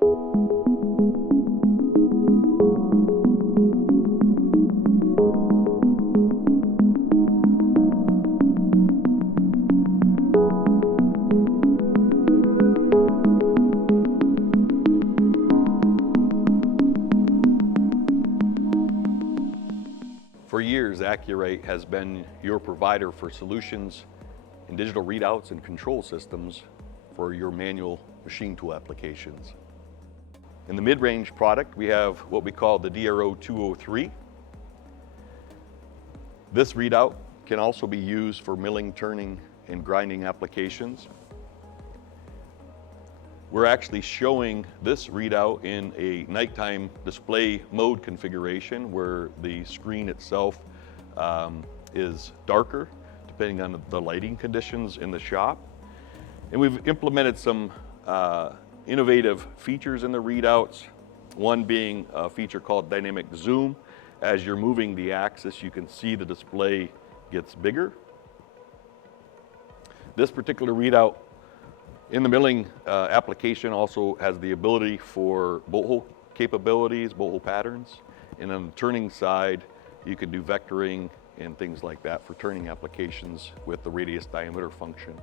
For years, Acu-Rite has been your provider for solutions in digital readouts and control systems for your manual machine tool applications. In the mid-range product, we have what we call the DRO203. This readout can also be used for milling, turning, and grinding applications. We're actually showing this readout in a nighttime display mode configuration where the screen itself is darker depending on the lighting conditions in the shop. And we've implemented some innovative features in the readouts, one being a feature called dynamic zoom. As you're moving the axis, you can see the display gets bigger. This particular readout in the milling application also has the ability for bolt hole capabilities, bolt hole patterns. And on the turning side, you can do vectoring and things like that for turning applications with the radius diameter function.